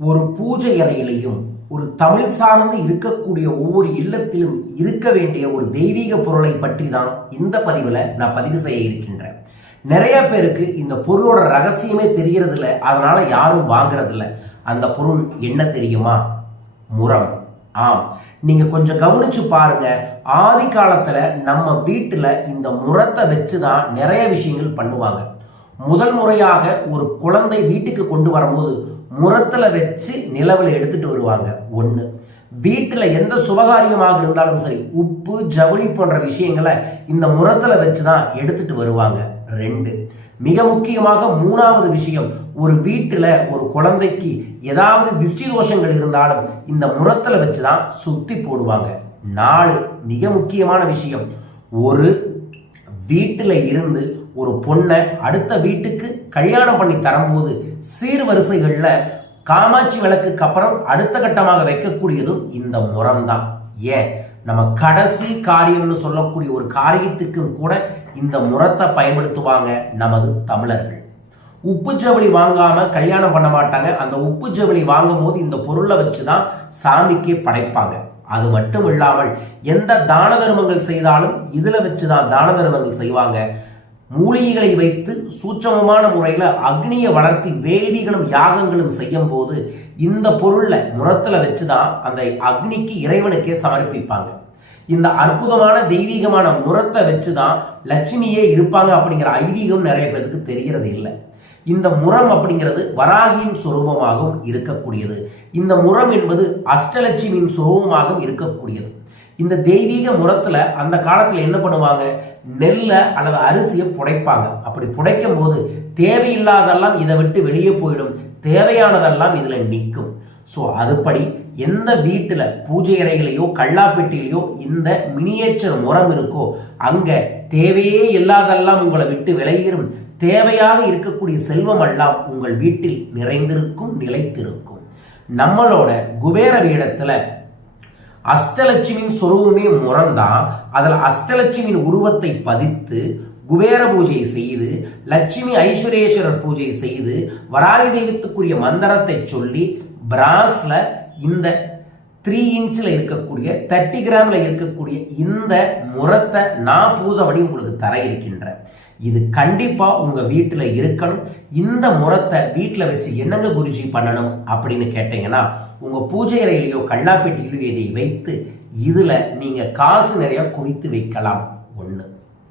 ஒரு பூஜை அறையிலையும் ஒரு தமிழ் சார்ந்து இருக்கக்கூடிய ஒவ்வொரு இல்லத்திலும் இருக்க வேண்டிய ஒரு தெய்வீக பொருளை பற்றி தான் இந்த பதிவில் நான் பதிவு செய்ய இருக்கின்றேன். நிறைய பேருக்கு இந்த பொருளோட ரகசியமே தெரியறதில்ல அதனால யாரும் வாங்குறதில்ல. அந்த பொருள் என்ன தெரியுமா? முரம். ஆம். நீங்க கொஞ்சம் கவனிச்சு பாருங்க ஆதி காலத்துல நம்ம வீட்டுல இந்த முரத்தை வச்சு தான் நிறைய விஷயங்கள் பண்ணுவாங்க. முதல் முறையாக ஒரு குழந்தை வீட்டுக்கு கொண்டு வரும்போது முரத்தில் வச்சு நிலவில் எடுத்துட்டு வருவாங்க. ஒன்று வீட்டில் எந்த சுபகாரியமாக இருந்தாலும் சரி உப்பு ஜவுளி போன்ற விஷயங்களை இந்த முரத்தில் வச்சு தான் எடுத்துட்டு வருவாங்க. ரெண்டு. மிக முக்கியமாக மூணாவது விஷயம் ஒரு வீட்டில் ஒரு குழந்தைக்கு ஏதாவது திருஷ்டி தோஷங்கள் இருந்தாலும் இந்த முரத்தில் வச்சு தான் சுத்தி போடுவாங்க. நாலு மிக முக்கியமான விஷயம் ஒரு வீட்டில் இருந்து ஒரு பொண்ணை அடுத்த வீட்டுக்கு கல்யாணம் பண்ணி தரும்போது சீர்வரிசைகளில் காமாட்சி விளக்குக்கு அப்புறம் அடுத்த கட்டமாக வைக்கக்கூடியதும் இந்த முறம் தான் ஏன்? நம்ம கடைசி காரியம்னு சொல்லக்கூடிய ஒரு காரியத்துக்கும் கூட இந்த முறத்தை பயன்படுத்துவாங்க நமது தமிழர்கள். உப்பு ஜவுளி வாங்காம கல்யாணம் பண்ண மாட்டாங்க. அந்த உப்பு ஜவுளி வாங்கும் போது இந்த பொருளை வச்சு தான் சாமிக்கே படைப்பாங்க. அது மட்டும் இல்லாமல் எந்த தான தர்மங்கள் செய்தாலும் இதில் வச்சு தான் தான தர்மங்கள் செய்வாங்க. மூலிகைகளை வைத்து சூட்சமமான முறையில் அக்னியை வளர்த்தி வேள்விகளும் யாகங்களும் செய்யும் போது இந்த பொருளை முரத்தில் வச்சு தான் அந்த அக்னிக்கு இறைவனுக்கே சமர்ப்பிப்பாங்க. இந்த அற்புதமான தெய்வீகமான முரத்தை வச்சு தான் லட்சுமியே இருப்பாங்க அப்படிங்கிற ஐதீகம் நிறைய பேருக்கு தெரிகிறது இல்லை. இந்த முரம் அப்படிங்கிறது வராகியின் சுரூபமாகவும் இருக்கக்கூடியது. இந்த முரம் என்பது அஷ்டலட்சுமியின் சுரூபமாகவும் இருக்கக்கூடியது. இந்த தெய்வீக முரத்தில் அந்த காலத்தில் என்ன பண்ணுவாங்க? நெல்லை அல்லது அரிசியை புடைப்பாங்க. அப்படி புடைக்கும் போது தேவையில்லாதெல்லாம் இதை விட்டு வெளியே போயிடும். தேவையானதெல்லாம் இதில் நிற்கும். ஸோ அதுபடி எந்த வீட்டில் பூஜை அறைகளையோ கல்லாப்பெட்டிலையோ இந்த மினியேச்சர் முறம் இருக்கோ அங்கே தேவையே இல்லாதெல்லாம் உங்களை விட்டு விளையிடும் தேவையாக இருக்கக்கூடிய செல்வம் எல்லாம் உங்கள் வீட்டில் நிறைந்திருக்கும் நிலைத்திருக்கும். நம்மளோட குபேர வீடத்துல அஷ்டலட்சுமியின் சொருவமே முரம்தான் அதில் அஷ்டலட்சுமியின் உருவத்தை பதித்து குபேர பூஜை செய்து லட்சுமி ஐஸ்வரேஸ்வரர் பூஜை செய்து வராகி தெய்வத்துக்குரிய மந்திரத்தை சொல்லி பிராஸ்ல இந்த த்ரீ இன்ச்சில் இருக்கக்கூடிய தேர்ட்டி கிராமில் இருக்கக்கூடிய இந்த முரத்தை நான் பூஜை பண்ணி உங்களுக்கு தர இருக்கின்றேன். இது கண்டிப்பாக உங்கள் வீட்டில் இருக்கணும். இந்த முறத்தை வீட்டில் வச்சு என்னங்க குருஜி பண்ணணும் அப்படின்னு கேட்டீங்கன்னா உங்கள் பூஜை அறையிலையோ கல்லாப்பெட்டியிலையோ இதை வைத்து இதில் நீங்கள் காசு நிறையா குவித்து வைக்கலாம். ஒன்று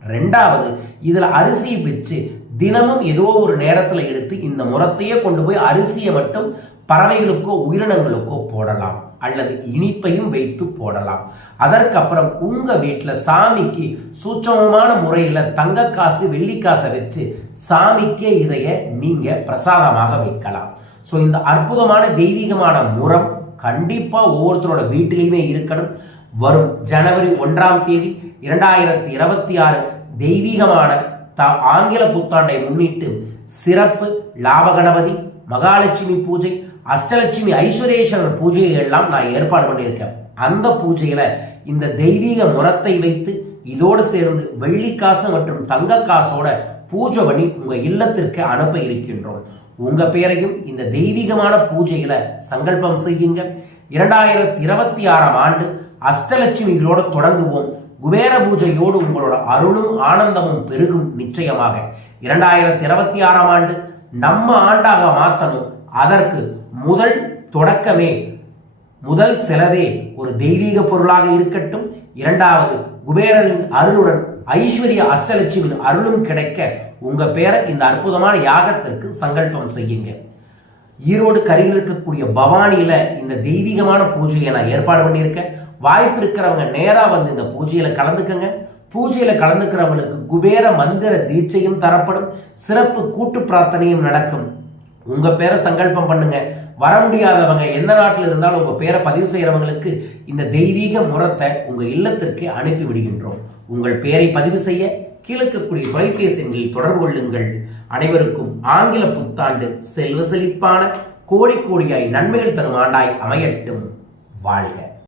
ரெண்டாவது இதில் அரிசி வச்சு தினமும் ஏதோ ஒரு நேரத்தில் எடுத்து இந்த முறத்தையே கொண்டு போய் அரிசியை மட்டும் பறவைகளுக்கோ உயிரினங்களுக்கோ போடலாம். அல்லது இனிப்பையும் வைத்து போடலாம். அதற்கப்புறம் உங்க வீட்டில் சாமிக்கு சூட்சமமான முறையில் தங்க காசு வெள்ளிக்காசை வச்சு சாமிக்கே இதைய நீங்க பிரசாதமாக வைக்கலாம். ஸோ இந்த அற்புதமான தெய்வீகமான முறம் கண்டிப்பா ஒவ்வொருத்தரோட வீட்டிலையுமே இருக்கணும். வரும் ஜனவரி ஒன்றாம் தேதி இரண்டாயிரத்தி இருபத்தி ஆறு தெய்வீகமான த ஆங்கில புத்தாண்டை முன்னிட்டு சிறப்பு லாபகணபதி மகாலட்சுமி பூஜை அஷ்டலட்சுமி ஐஸ்வரேஸ்வரர் பூஜையை எல்லாம் நான் ஏற்பாடு பண்ணியிருக்கேன். அந்த பூஜையில இந்த தெய்வீக முரத்தை வைத்து இதோடு சேர்ந்து வெள்ளிக்காசு மற்றும் தங்க காசோட பூஜை பண்ணி உங்க இல்லத்திற்கு அனுப்ப இருக்கின்றோம். உங்க பேரையும் இந்த தெய்வீகமான பூஜையில சங்கல்பம் செய்யுங்க. இரண்டாயிரத்தி இருபத்தி ஆறாம் ஆண்டு அஷ்டலட்சுமிகளோடு தொடங்குவோம். குபேர பூஜையோடு உங்களோட அருளும் ஆனந்தமும் பெருகும் நிச்சயமாக. இரண்டாயிரத்தி இருபத்தி ஆறாம் ஆண்டு நம்ம ஆண்டாக மாற்றணும் அதற்கு முதல் தொடக்கமே முதல் செலவே ஒரு தெய்வீக பொருளாக இருக்கட்டும். இரண்டாவது குபேரரின் அருளுடன் ஐஸ்வர்ய அஷ்டலட்சுமியின் அருளும் கிடைக்க உங்க பேரை இந்த அற்புதமான யாகத்திற்கு சங்கல்பம் செய்யுங்க. ஈரோடு கருகில் இருக்கக்கூடிய பவானியில இந்த தெய்வீகமான பூஜையை நான் ஏற்பாடு பண்ணியிருக்கேன். வாய்ப்பு இருக்கிறவங்க நேராக வந்து இந்த பூஜையில கலந்துக்கங்க. பூஜையில கலந்துக்கிறவங்களுக்கு குபேர மந்திர தீட்சையும் தரப்படும் சிறப்பு கூட்டு பிரார்த்தனையும் நடக்கும். உங்க பேரை சங்கல்பம் பண்ணுங்க. வர முடியாதவங்க எந்த நாட்டில் இருந்தாலும் உங்க பேரை பதிவு செய்யறவங்களுக்கு இந்த தெய்வீக முறத்தை உங்க இல்லத்திற்கு அனுப்பி விடுகின்றோம். உங்கள் பெயரை பதிவு செய்ய கீழக்கக்கூடிய தொலைபேசி எண்களில் தொடர்பு கொள்ளுங்கள். அனைவருக்கும் ஆங்கில புத்தாண்டு செல்வ செழிப்பான கோடி கோடியாய் நன்மைகள் தரும் ஆண்டாய் அமையட்டும். வாழ்க.